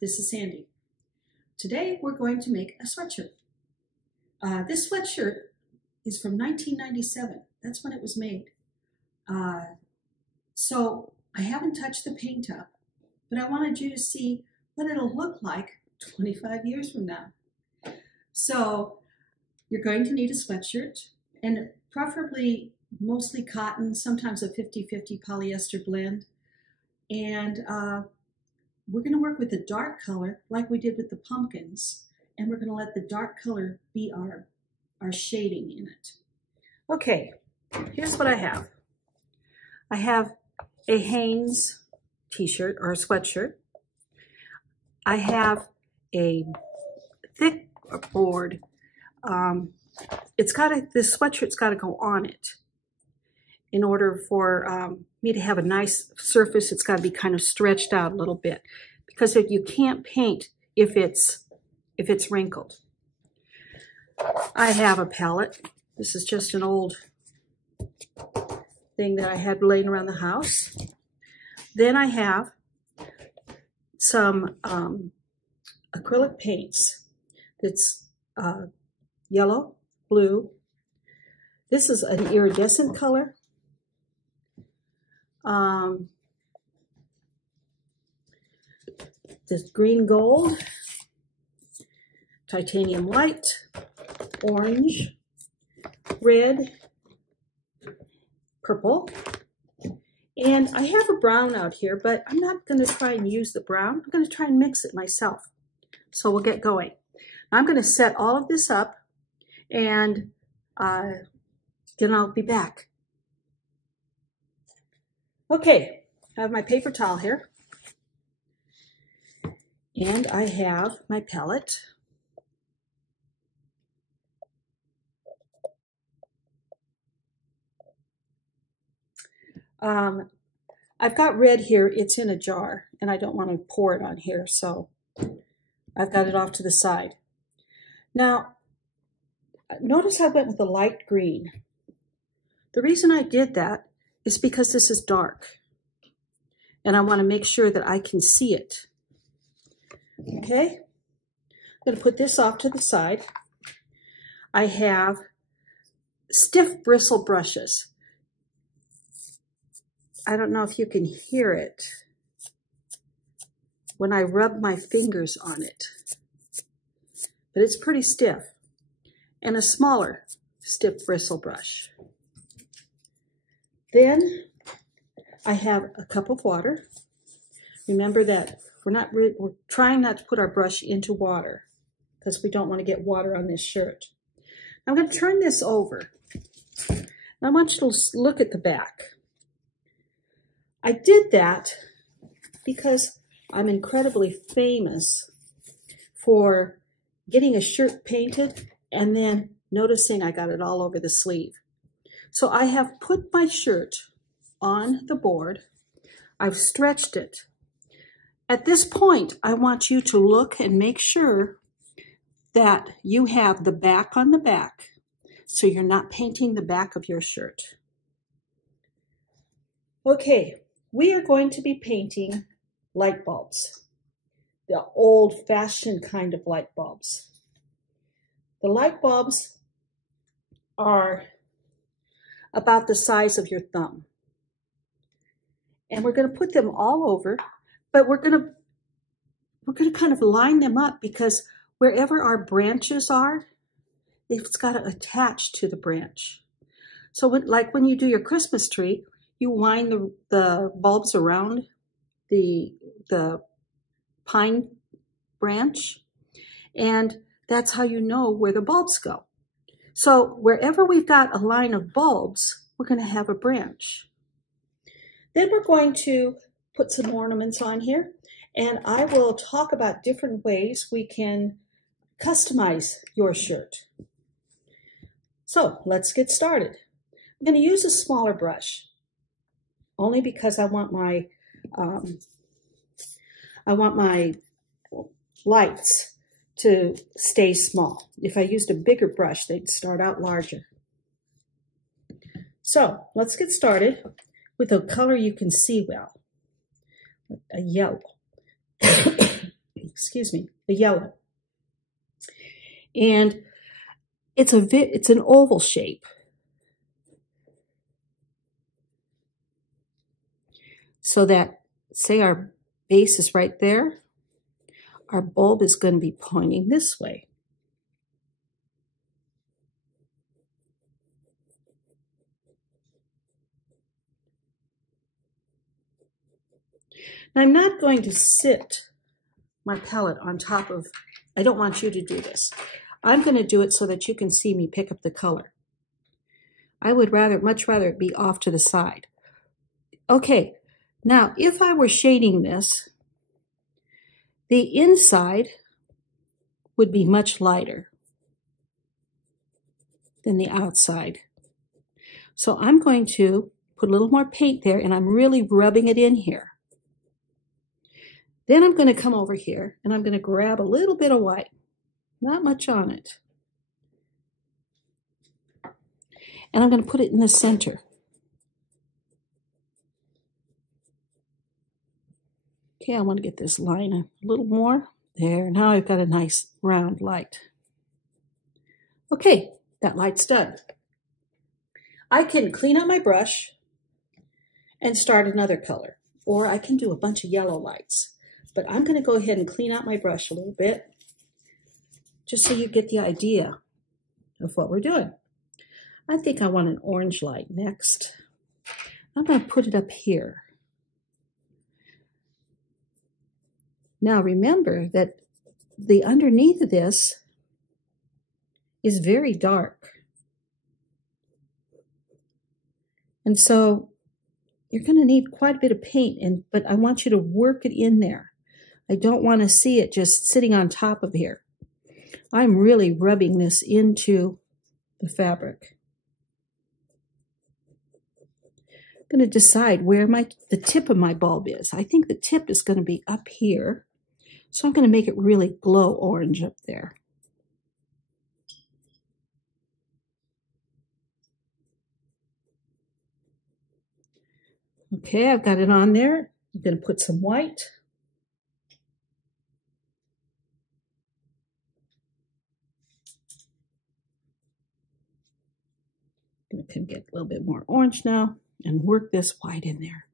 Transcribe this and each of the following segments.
this is Sandy. Today we're going to make a sweatshirt. This sweatshirt is from 1997. That's when it was made. So I haven't touched the paint up, but I wanted you to see what it'll look like 25 years from now. So you're going to need a sweatshirt, and preferably mostly cotton, sometimes a 50-50 polyester blend. And we're going to work with a dark color like we did with the pumpkins, and we're going to let the dark color be our shading in it. Okay, here's what I have. I have a Hanes t-shirt or a sweatshirt. I have a thick board. This sweatshirt's got to go on it. In order for me to have a nice surface, it's got to be kind of stretched out a little bit, because if you can't paint if it's wrinkled. I have a palette. This is just an old thing that I had laying around the house. Then I have some acrylic paints. That's yellow, blue. This is an iridescent color. This green gold, titanium light, orange, red, purple, and I have a brown out here, but I'm not going to try and use the brown. I'm going to try and mix it myself. So we'll get going. I'm going to set all of this up, and then I'll be back. Okay, I have my paper towel here, and I have my palette. I've got red here. It's in a jar, and I don't want to pour it on here, so I've got it off to the side. Now, notice I went with the light green. The reason I did that is because this is dark, and I want to make sure that I can see it. Okay, I'm going to put this off to the side. I have stiff bristle brushes. I don't know if you can hear it when I rub my fingers on it, but it's pretty stiff. And a smaller stiff bristle brush. Then I have a cup of water. Remember that we're trying not to put our brush into water, because we don't want to get water on this shirt. I'm going to turn this over. I want you to look at the back. I did that because I'm incredibly famous for getting a shirt painted and then noticing I got it all over the sleeve. So I have put my shirt on the board. I've stretched it. At this point, I want you to look and make sure that you have the back on the back, so you're not painting the back of your shirt. Okay, we are going to be painting light bulbs, the old-fashioned kind of light bulbs. The light bulbs are about the size of your thumb. And we're going to put them all over, but we're going to kind of line them up, because wherever our branches are, it's got to attach to the branch. So like when you do your Christmas tree, you wind the bulbs around the pine branch, and that's how you know where the bulbs go. So wherever we've got a line of bulbs, we're going to have a branch. Then we're going to put some ornaments on here, and I will talk about different ways we can customize your shirt. So let's get started. I'm going to use a smaller brush, only because I want my lights to stay small. If I used a bigger brush, they'd start out larger. So let's get started with a color you can see well, a yellow. excuse me, the yellow. And it's an oval shape. So that, say our base is right there, our bulb is going to be pointing this way. Now, I'm not going to sit my palette on top of, I don't want you to do this. I'm going to do it so that you can see me pick up the color. I would much rather it be off to the side. Okay, now if I were shading this, the inside would be much lighter than the outside. So I'm going to put a little more paint there, and I'm really rubbing it in here. Then I'm going to come over here and I'm going to grab a little bit of white, not much on it. And I'm going to put it in the center. Okay, I want to get this line a little more. There, now I've got a nice round light. Okay, that light's done. I can clean out my brush and start another color, or I can do a bunch of yellow lights. But I'm going to go ahead and clean out my brush a little bit, just so you get the idea of what we're doing. I think I want an orange light next. I'm going to put it up here. Now remember that the underneath of this is very dark. And so you're going to need quite a bit of paint, but I want you to work it in there. I don't want to see it just sitting on top of here. I'm really rubbing this into the fabric. I'm going to decide where the tip of my bulb is. I think the tip is going to be up here. So I'm going to make it really glow orange up there. Okay, I've got it on there. I'm going to put some white. I'm going to get a little bit more orange now and work this white in there.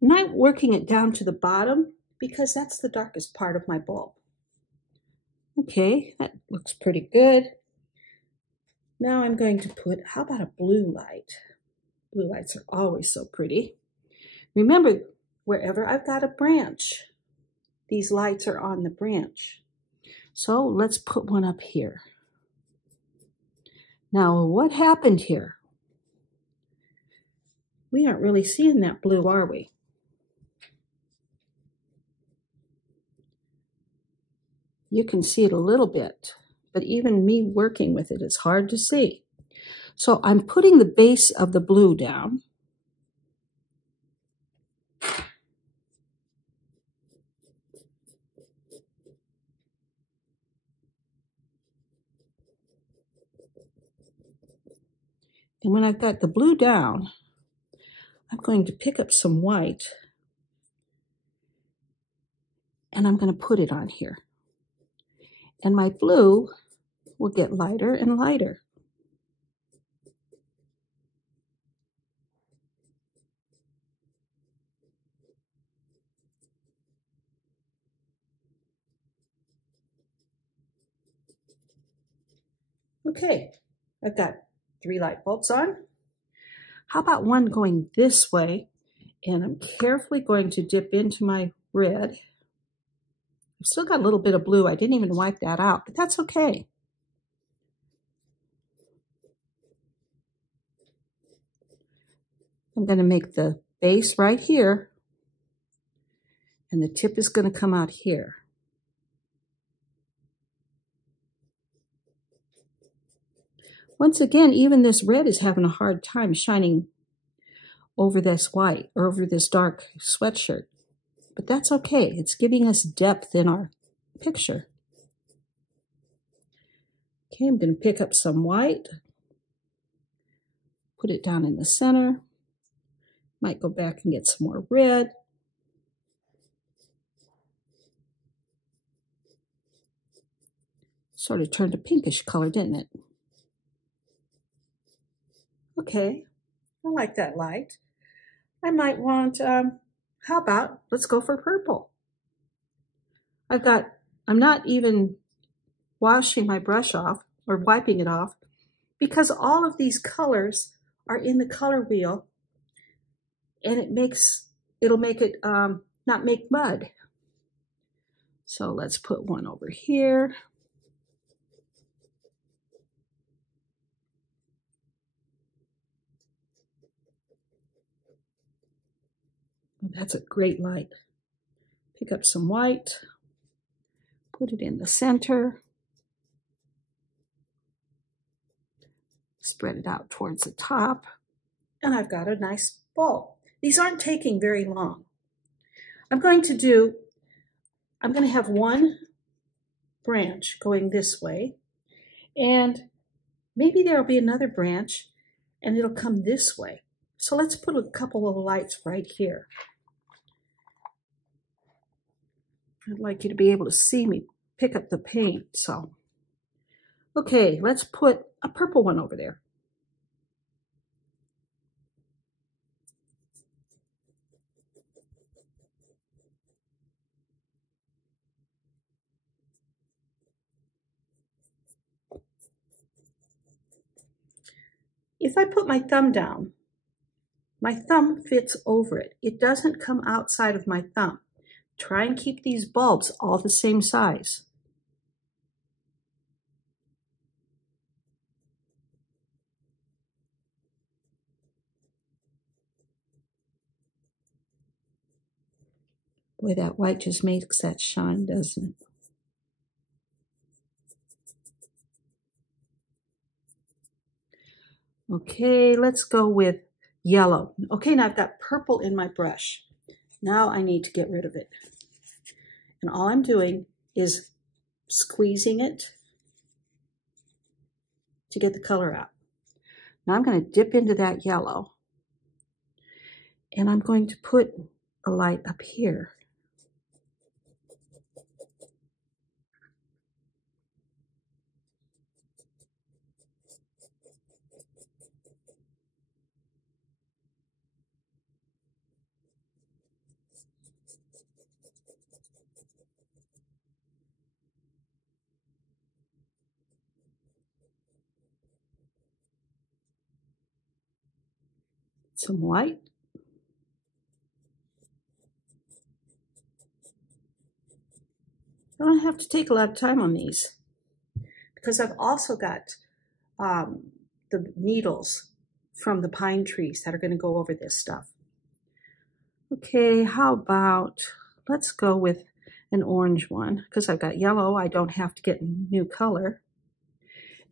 I'm not working it down to the bottom because that's the darkest part of my bulb. Okay, that looks pretty good. Now I'm going to put, how about a blue light? Blue lights are always so pretty. Remember, wherever I've got a branch, these lights are on the branch. So let's put one up here. Now, what happened here? We aren't really seeing that blue, are we? You can see it a little bit, but even me working with it, it's hard to see. So I'm putting the base of the blue down. And when I've got the blue down, I'm going to pick up some white and I'm going to put it on here. And my blue will get lighter and lighter. Okay, I've got 3 light bulbs on. How about one going this way? And I'm carefully going to dip into my red. I've still got a little bit of blue. I didn't even wipe that out, but that's okay. I'm going to make the base right here, and the tip is going to come out here. Once again, even this red is having a hard time shining over this white or over this dark sweatshirt. But that's okay. It's giving us depth in our picture. Okay, I'm going to pick up some white, put it down in the center, Might go back and get some more red. Sort of turned a pinkish color, didn't it? Okay, I like that light. I might want, how about, let's go for purple. I'm not even washing my brush off or wiping it off because all of these colors are in the color wheel and it'll make it not make mud. So let's put one over here. That's a great light. Pick up some white, put it in the center, spread it out towards the top, and I've got a nice bulb. These aren't taking very long. I'm going to have one branch going this way, and maybe there'll be another branch and it'll come this way. So let's put a couple of lights right here. I'd like you to be able to see me pick up the paint. So, okay, let's put a purple one over there. If I put my thumb down, my thumb fits over it. It doesn't come outside of my thumb. Try and keep these bulbs all the same size. Boy, that white just makes that shine, doesn't it? Okay, let's go with yellow. Okay, now I've got purple in my brush. Now I need to get rid of it. And all I'm doing is squeezing it to get the color out. Now I'm going to dip into that yellow. And I'm going to put a light up here. Some white. I don't have to take a lot of time on these because I've also got the needles from the pine trees that are going to go over this stuff. Okay, how about, let's go with an orange one because I've got yellow. I don't have to get a new color.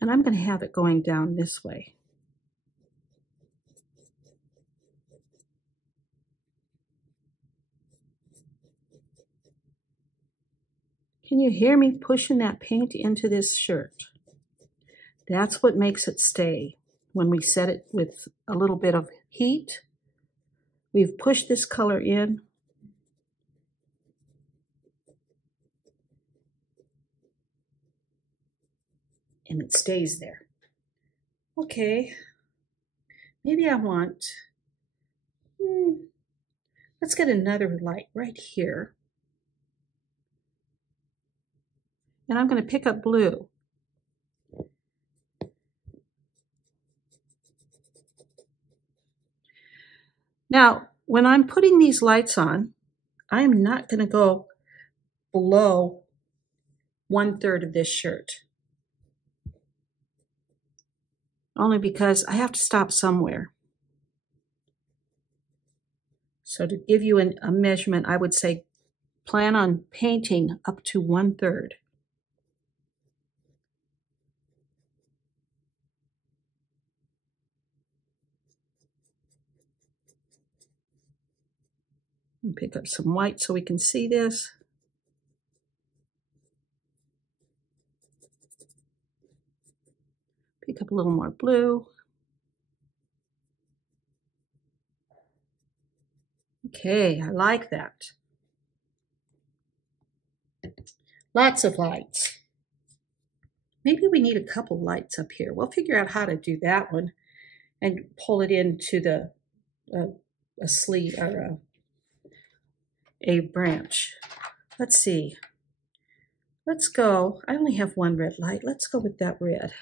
And I'm going to have it going down this way. Can you hear me pushing that paint into this shirt? That's what makes it stay. When we set it with a little bit of heat, we've pushed this color in. And it stays there. Okay, maybe I want, let's get another light right here. And I'm going to pick up blue. Now, when I'm putting these lights on, I'm not going to go below 1/3 of this shirt. Only because I have to stop somewhere. So to give you a measurement, I would say plan on painting up to 1/3. And pick up some white so we can see this. Pick up a little more blue. Okay, I like that. Lots of lights. Maybe we need a couple lights up here. We'll figure out how to do that one and pull it into the a sleeve or a branch. Let's see. Let's go. I only have one red light. Let's go with that red.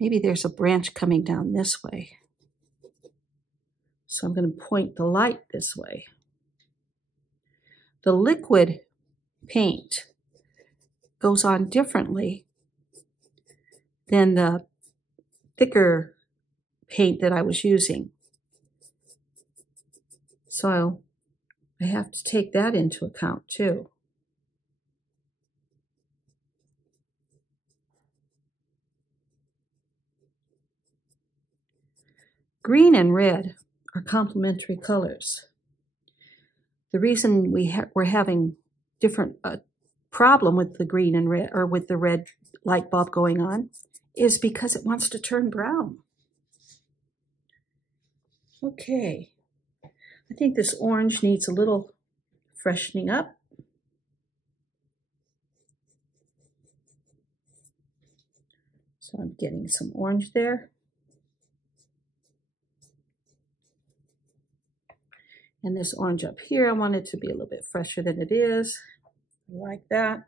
Maybe there's a branch coming down this way. So I'm going to point the light this way. The liquid paint goes on differently than the thicker paint that I was using. So I have to take that into account too. Green and red are complementary colors. The reason we're having different problem with the green and red, or with the red light bulb going on, is because it wants to turn brown. Okay, I think this orange needs a little freshening up. So I'm getting some orange there. And this orange up here, I want it to be a little bit fresher than it is. I like that.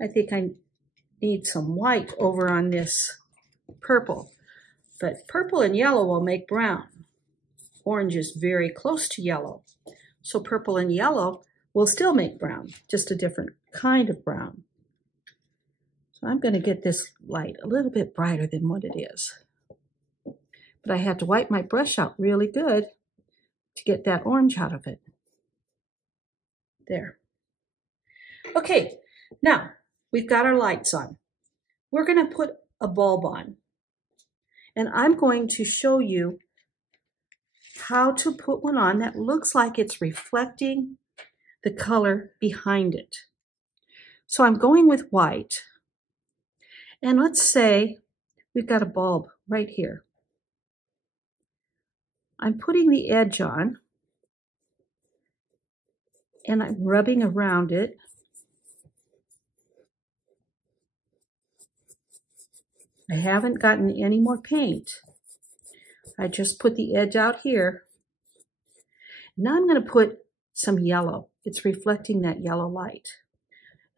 I think I need some white over on this purple. But purple and yellow will make brown. Orange is very close to yellow. So purple and yellow will still make brown, just a different kind of brown. So I'm going to get this light a little bit brighter than what it is. But I have to wipe my brush out really good to get that orange out of it. There. Okay, now we've got our lights on. We're going to put a bulb on. And I'm going to show you how to put one on that looks like it's reflecting the color behind it. So I'm going with white. And let's say we've got a bulb right here. I'm putting the edge on and I'm rubbing around it. I haven't gotten any more paint. I just put the edge out here. Now I'm going to put some yellow. It's reflecting that yellow light.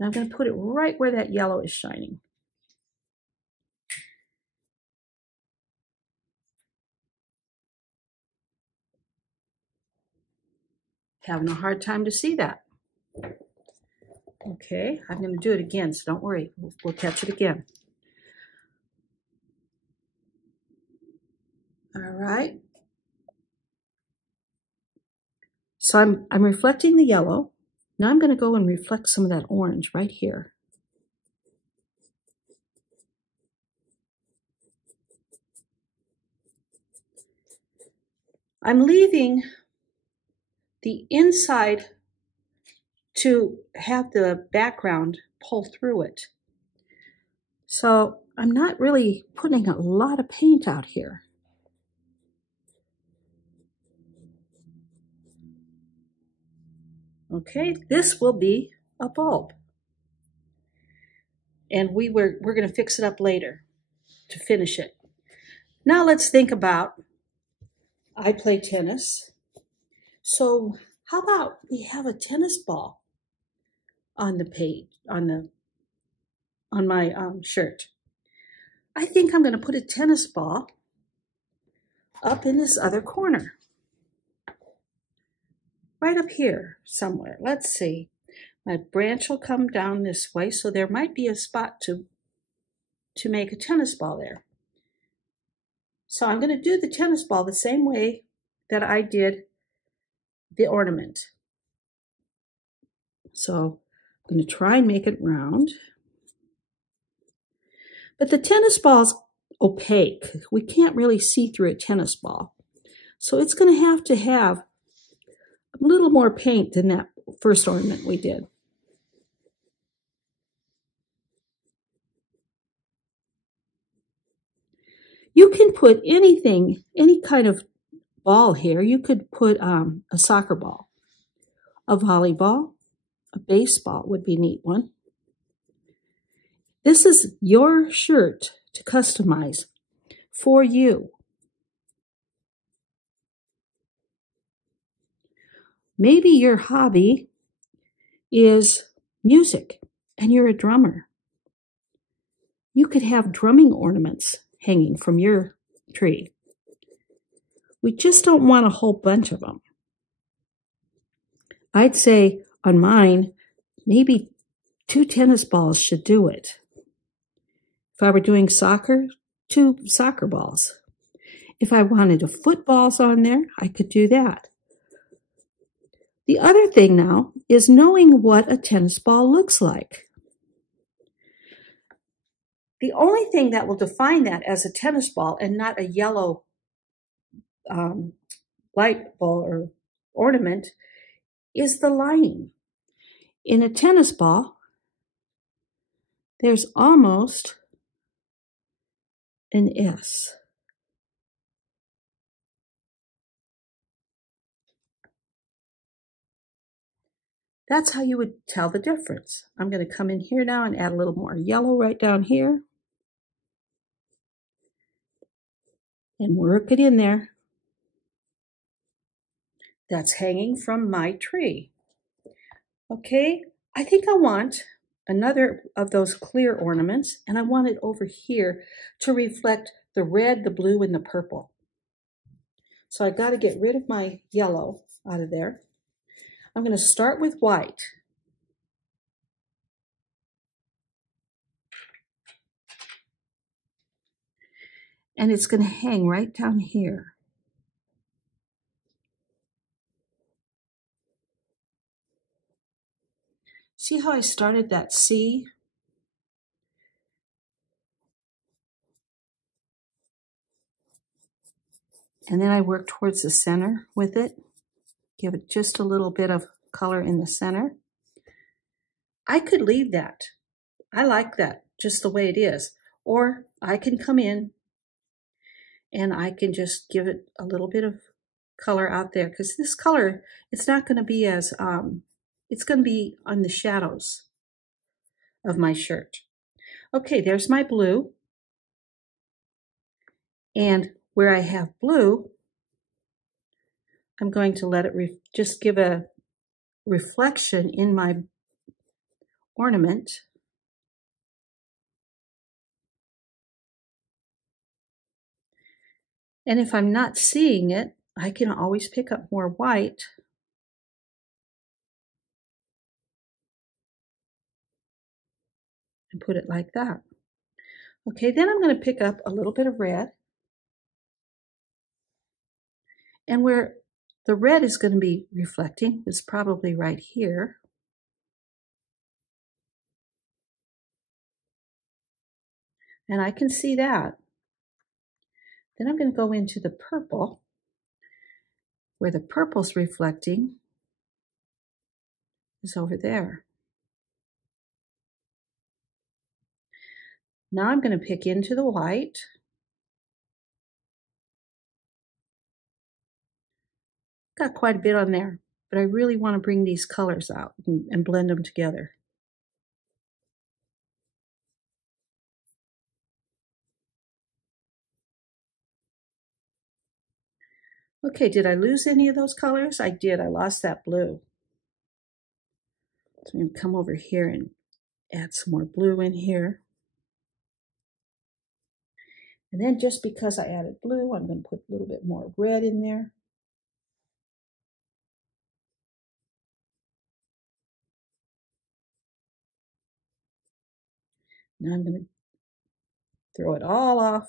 And I'm going to put it right where that yellow is shining. Having a hard time to see that. Okay, I'm going to do it again, so don't worry. We'll catch it again. All right. So I'm reflecting the yellow. Now I'm going to go and reflect some of that orange right here. I'm leaving the inside to have the background pull through it. So I'm not really putting a lot of paint out here. Okay, this will be a bulb. And we're going to fix it up later to finish it. Now let's think about, I play tennis. So how about we have a tennis ball on the page, on my shirt. I think I'm going to put a tennis ball up in this other corner. Right up here somewhere. Let's see. My branch will come down this way, so there might be a spot to make a tennis ball there. So I'm going to do the tennis ball the same way that I did the ornament. So I'm going to try and make it round. But the tennis ball's opaque. We can't really see through a tennis ball. So it's going to have a little more paint than that first ornament we did. You can put anything, any kind of ball here. You could put a soccer ball, a volleyball, a baseball would be a neat one. This is your shirt to customize for you. Maybe your hobby is music and you're a drummer. You could have drumming ornaments hanging from your tree. We just don't want a whole bunch of them. I'd say on mine, maybe 2 tennis balls should do it. If I were doing soccer, 2 soccer balls. If I wanted a footballs on there, I could do that. The other thing now is knowing what a tennis ball looks like. The only thing that will define that as a tennis ball and not a yellow light ball or ornament is the lining. In a tennis ball, there's almost an S. That's how you would tell the difference. I'm going to come in here now and add a little more yellow right down here. And work it in there. That's hanging from my tree. Okay, I think I want another of those clear ornaments, and I want it over here to reflect the red, the blue, and the purple. So I got to get rid of my yellow out of there. I'm going to start with white. And it's going to hang right down here. See how I started that C? And then I work towards the center with it. Give it just a little bit of color in the center. I could leave that. I like that just the way it is. Or I can come in and I can just give it a little bit of color out there. Because this color, it's not going to be as, it's going to be on the shadows of my shirt. Okay, there's my blue. And where I have blue, I'm going to let it just give a reflection in my ornament. And if I'm not seeing it, I can always pick up more white and put it like that. Okay, then I'm going to pick up a little bit of red. And where the red is going to be reflecting is probably right here. And I can see that. Then I'm going to go into the purple, where the purple's reflecting is over there. Now I'm going to pick into the white. Got quite a bit on there, but I really want to bring these colors out and blend them together. Okay, did I lose any of those colors? I did. I lost that blue. So I'm going to come over here and add some more blue in here. And then just because I added blue, I'm going to put a little bit more red in there. Now I'm going to throw it all off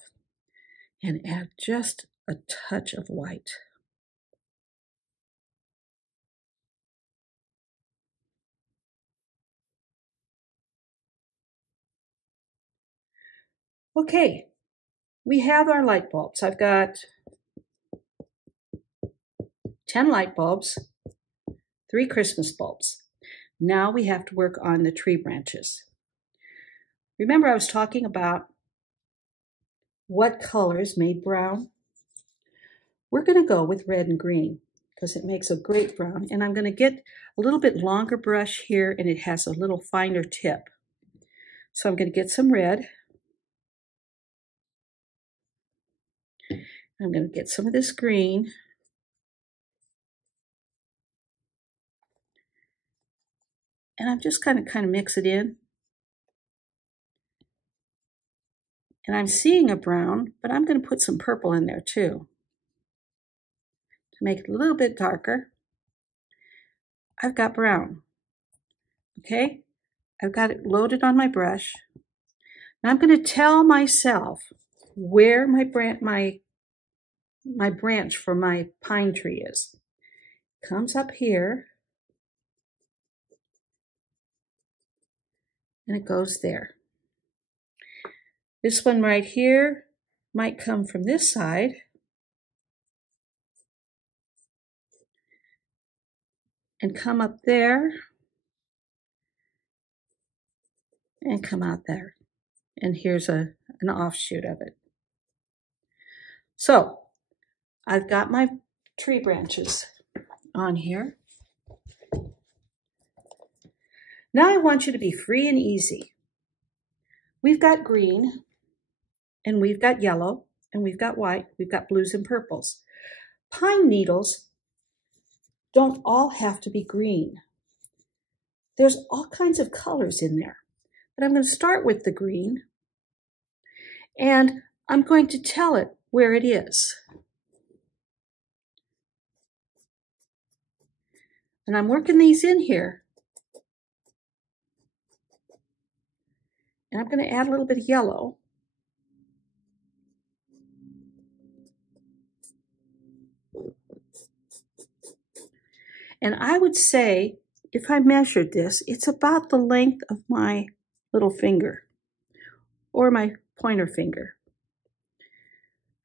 and add just a touch of white. Okay, we have our light bulbs. I've got 10 light bulbs, 3 Christmas bulbs. Now we have to work on the tree branches. Remember I was talking about what colors made brown. We're going to go with red and green because it makes a great brown. And I'm going to get a little bit longer brush here, and it has a little finer tip. So I'm going to get some red. I'm going to get some of this green. And I'm just kind of mix it in. And I'm seeing a brown, but I'm going to put some purple in there too to make it a little bit darker. I've got brown. Okay, I've got it loaded on my brush. Now I'm going to tell myself where my branch for my pine tree is. Comes up here, and it goes there. This one right here might come from this side. And come up there. And come out there. And here's an offshoot of it. So I've got my tree branches on here. Now I want you to be free and easy. We've got green, and we've got yellow, and we've got white, we've got blues and purples. Pine needles don't all have to be green. There's all kinds of colors in there. But I'm going to start with the green, and I'm going to tell it where it is. And I'm working these in here. And I'm going to add a little bit of yellow. And I would say, if I measured this, it's about the length of my little finger or my pointer finger.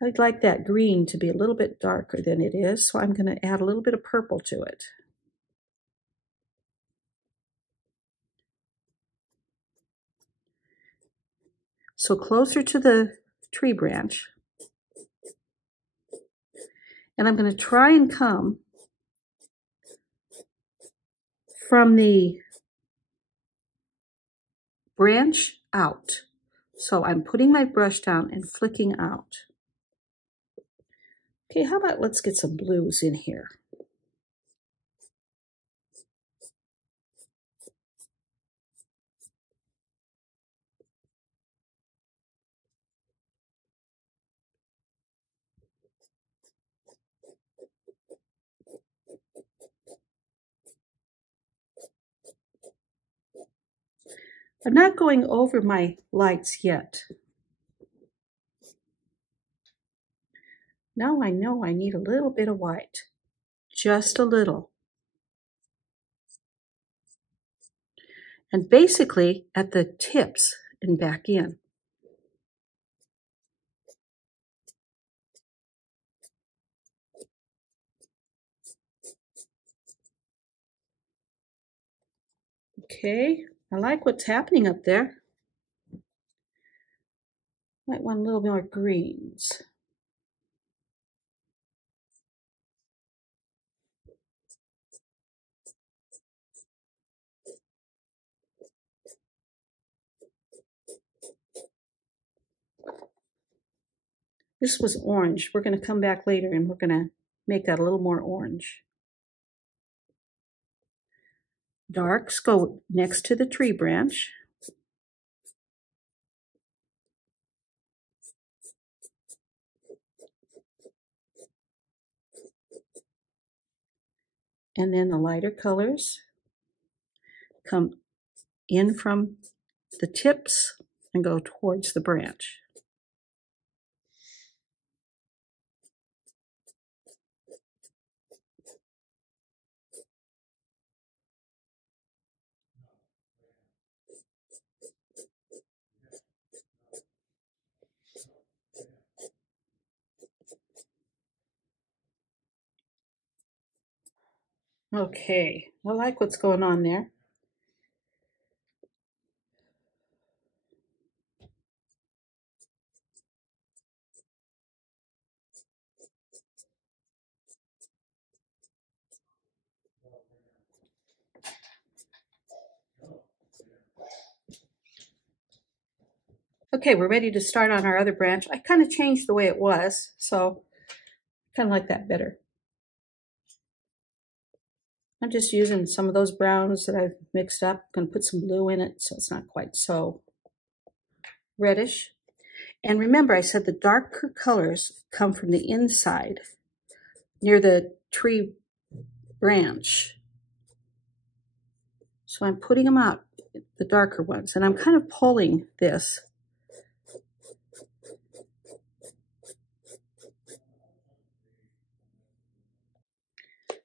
I'd like that green to be a little bit darker than it is, so I'm going to add a little bit of purple to it. So closer to the tree branch. And I'm going to try and come from the branch out. So I'm putting my brush down and flicking out. Okay, how about let's get some blues in here. I'm not going over my lights yet. Now I know I need a little bit of white, just a little. And basically at the tips and back in. Okay, I like what's happening up there. Might want a little more greens. This was orange. We're going to come back later and we're going to make that a little more orange. Darks go next to the tree branch. And then the lighter colors come in from the tips and go towards the branch. Okay, I like what's going on there. Okay, we're ready to start on our other branch. I kind of changed the way it was, so kind of like that better. I'm just using some of those browns that I've mixed up. I'm going to put some blue in it so it's not quite so reddish. And remember, I said the darker colors come from the inside near the tree branch. So I'm putting them out, the darker ones, and I'm kind of pulling this.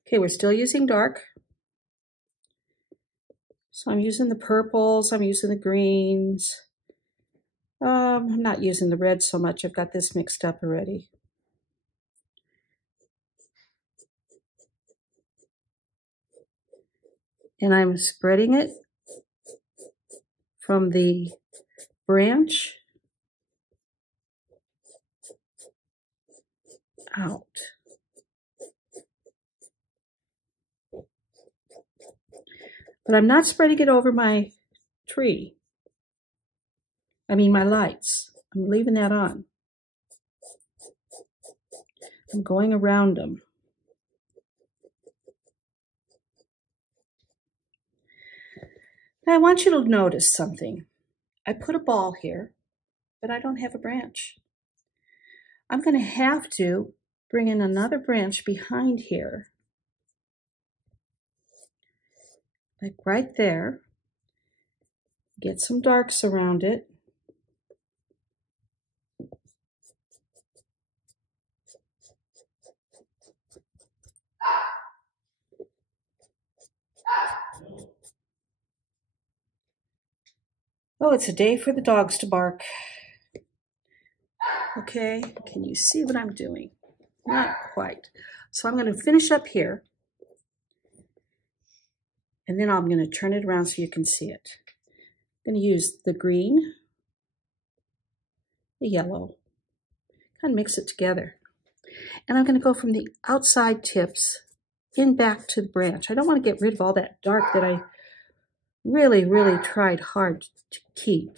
Okay, we're still using dark. So I'm using the purples, I'm using the greens. I'm not using the red so much. I've got this mixed up already. And I'm spreading it from the branch out. But I'm not spreading it over my tree. I mean my lights. I'm leaving that on. I'm going around them. Now I want you to notice something. I put a ball here, but I don't have a branch. I'm going to have to bring in another branch behind here, like right there. Get some darks around it. Oh, it's a day for the dogs to bark. Okay, can you see what I'm doing? Not quite. So I'm going to finish up here, and then I'm going to turn it around so you can see it. I'm going to use the green, the yellow, kind of mix it together. And I'm going to go from the outside tips in back to the branch. I don't want to get rid of all that dark that I really, really tried hard to keep.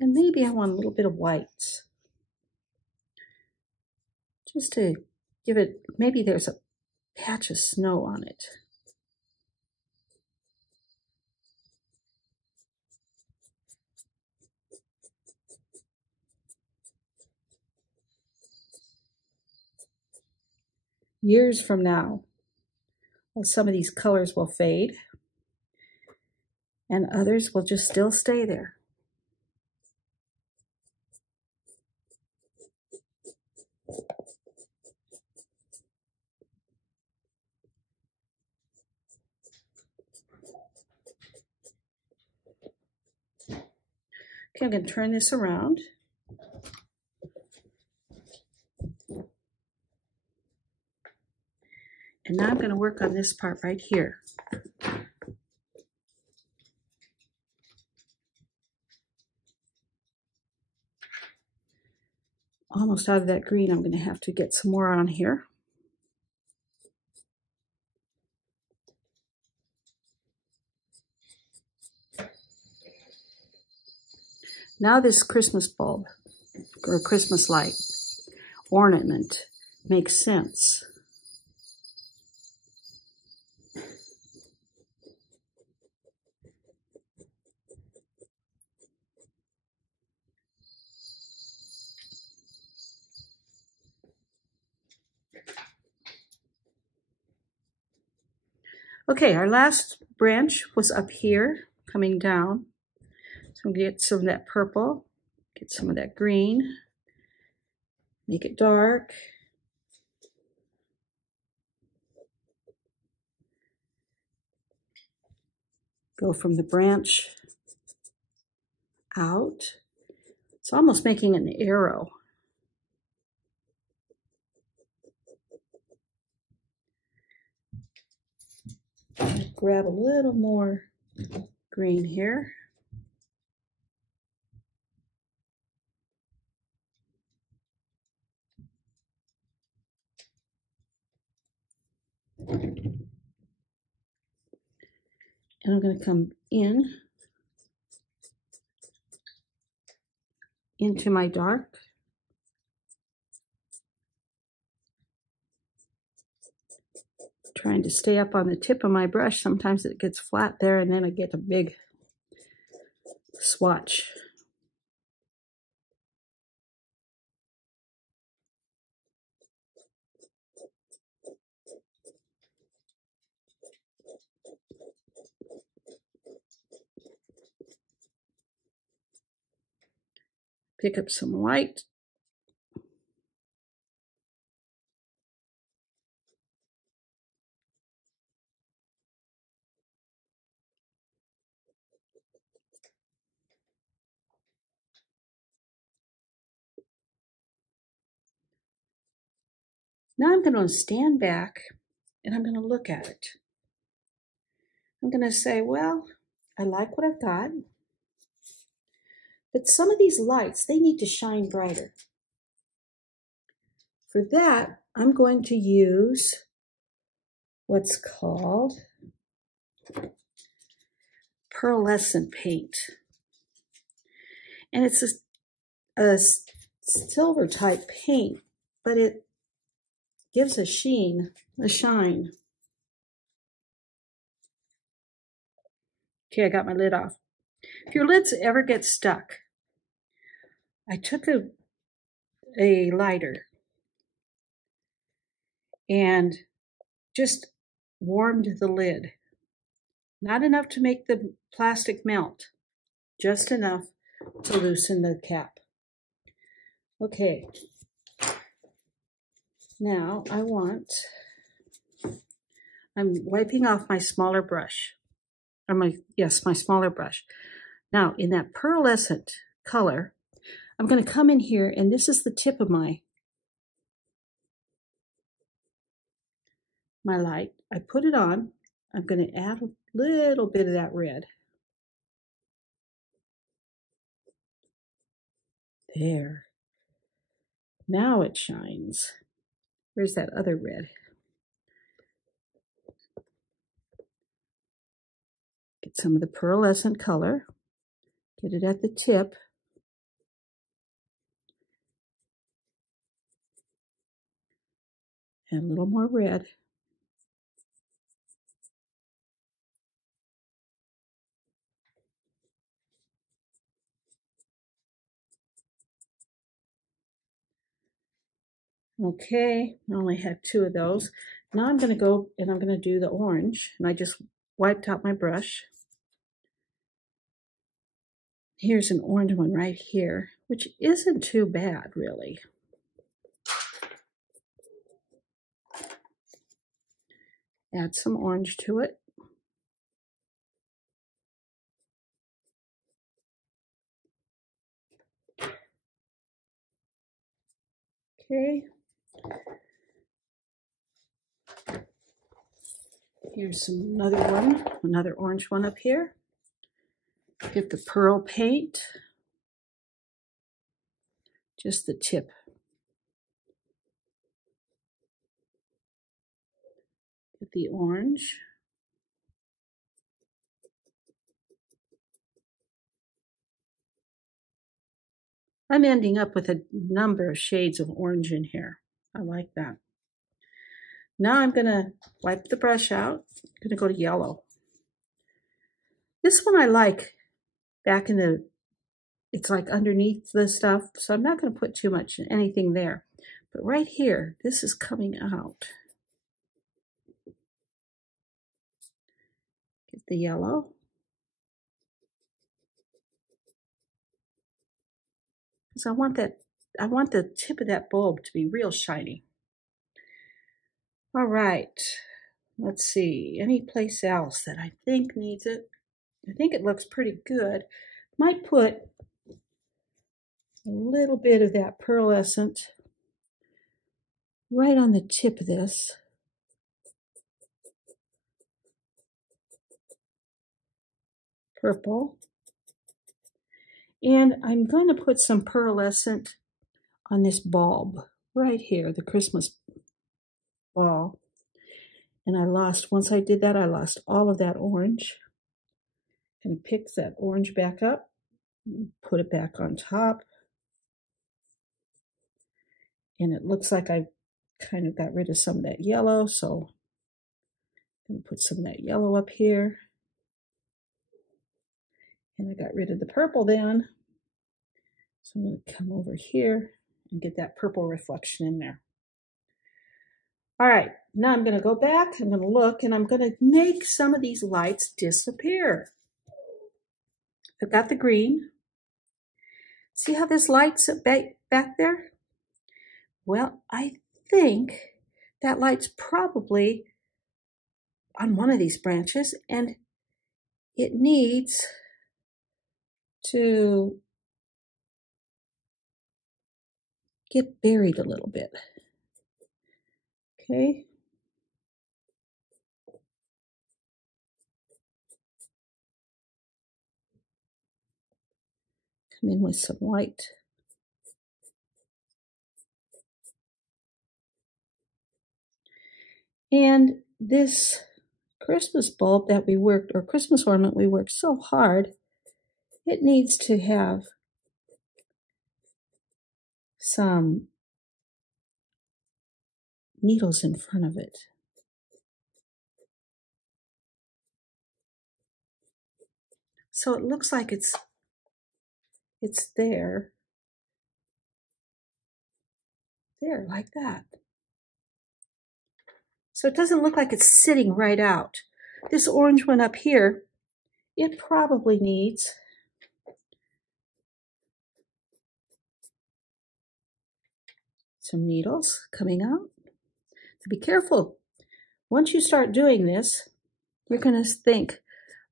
And maybe I want a little bit of white, just to give it, maybe there's a patch of snow on it. Years from now, well, some of these colors will fade and others will just still stay there. Okay, I'm going to turn this around. And now I'm going to work on this part right here. Almost out of that green, I'm going to have to get some more on here. Now this Christmas bulb, or Christmas light, ornament makes sense. Okay, our last branch was up here, coming down. So I'm going to get some of that purple, get some of that green, make it dark. Go from the branch out. It's almost making an arrow. Grab a little more green here. And I'm going to come into my dark. Trying to stay up on the tip of my brush. Sometimes it gets flat there and then I get a big swatch. Pick up some white. Now I'm going to stand back and I'm going to look at it. I'm going to say, well, I like what I've got, but some of these lights, they need to shine brighter. For that, I'm going to use what's called pearlescent paint. And it's a silver type paint, but it gives a sheen, a shine. Okay, I got my lid off. If your lids ever get stuck, I took a lighter and just warmed the lid. Not enough to make the plastic melt, just enough to loosen the cap. Okay, now I'm wiping off my smaller brush, or my smaller brush. Now, in that pearlescent color, I'm going to come in here, and this is the tip of my light. I put it on. I'm going to add a little bit of that red. There. Now it shines. Where's that other red? Get some of the pearlescent color. Get it at the tip. And a little more red. Okay, I only had 2 of those. Now I'm going to go and I'm going to do the orange. And I just wiped out my brush. Here's an orange one right here, which isn't too bad, really. Add some orange to it. Okay. Here's another orange one up here. Get the pearl paint. Just the tip. Get the orange. I'm ending up with a number of shades of orange in here. I like that. Now I'm going to wipe the brush out. I'm going to go to yellow. This one I like back in the, it's like underneath the stuff, so I'm not going to put too much anything there. But right here, this is coming out. Get the yellow. Because I want the tip of that bulb to be real shiny. All right, let's see, any place else that I think needs it? I think it looks pretty good. Might put a little bit of that pearlescent right on the tip of this. Purple. And I'm going to put some pearlescent on this bulb right here, the Christmas ball. And once I did that, I lost all of that orange. And pick that orange back up, put it back on top. And it looks like I kind of got rid of some of that yellow, so I'm going to put some of that yellow up here. And I got rid of the purple then. So I'm going to come over here and get that purple reflection in there. All right, now I'm going to go back, I'm going to look, and I'm going to make some of these lights disappear. I've got the green. See how this light's back there? Well, I think that light's probably on one of these branches, and it needs to get buried a little bit. Okay. Come in with some white. And this Christmas bulb that we worked, or Christmas ornament we worked so hard, it needs to have some needles in front of it. So it looks like it's there, like that. So it doesn't look like it's sitting right out. This orange one up here, it probably needs some needles coming out. So be careful. Once you start doing this, you're going to think,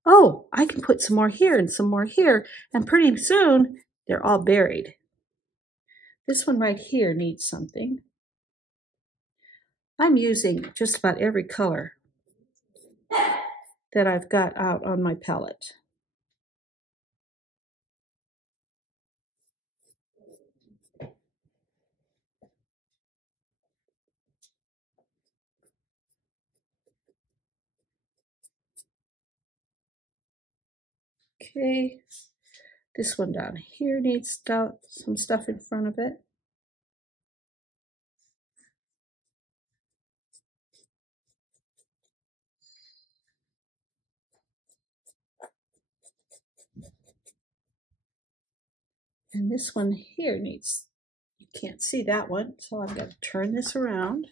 oh, I can put some more here and some more here, and pretty soon they're all buried. This one right here needs something. I'm using just about every color that I've got out on my palette. Okay, this one down here needs some stuff in front of it. And this one here needs, you can't see that one, so I'm going to turn this around.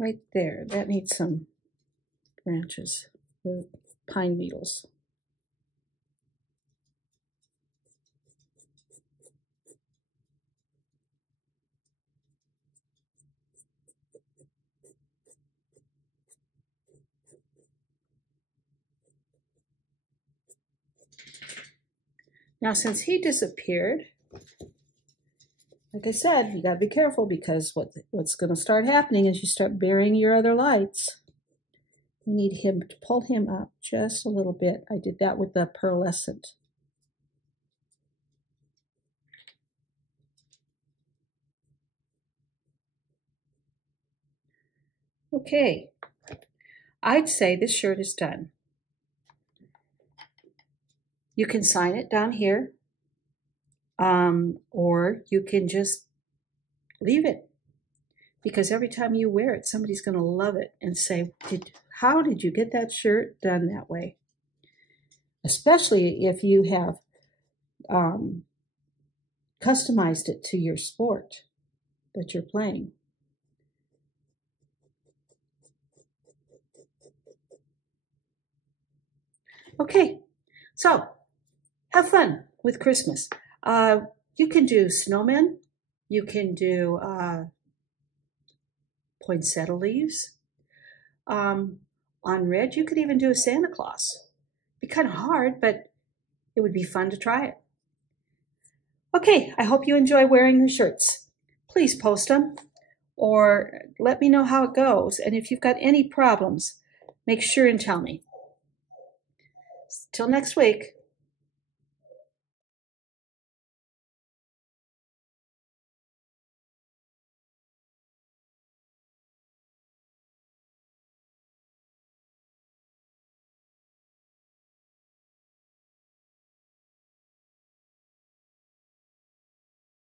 Right there, that needs some branches, or pine needles. Now, since he disappeared, like I said, you got to be careful, because what's going to start happening is you start burying your other lights. We need him to pull him up just a little bit. I did that with the pearlescent. Okay, I'd say this shirt is done. You can sign it down here, or you can just leave it, because every time you wear it, somebody's going to love it and say, how did you get that shirt done that way? Especially if you have customized it to your sport that you're playing. Okay, so have fun with Christmas. You can do snowmen. You can do poinsettia leaves. On red, you could even do a Santa Claus. It'd be kind of hard, but it would be fun to try it. Okay, I hope you enjoy wearing the shirts. Please post them, or let me know how it goes. And if you've got any problems, make sure and tell me. Till next week.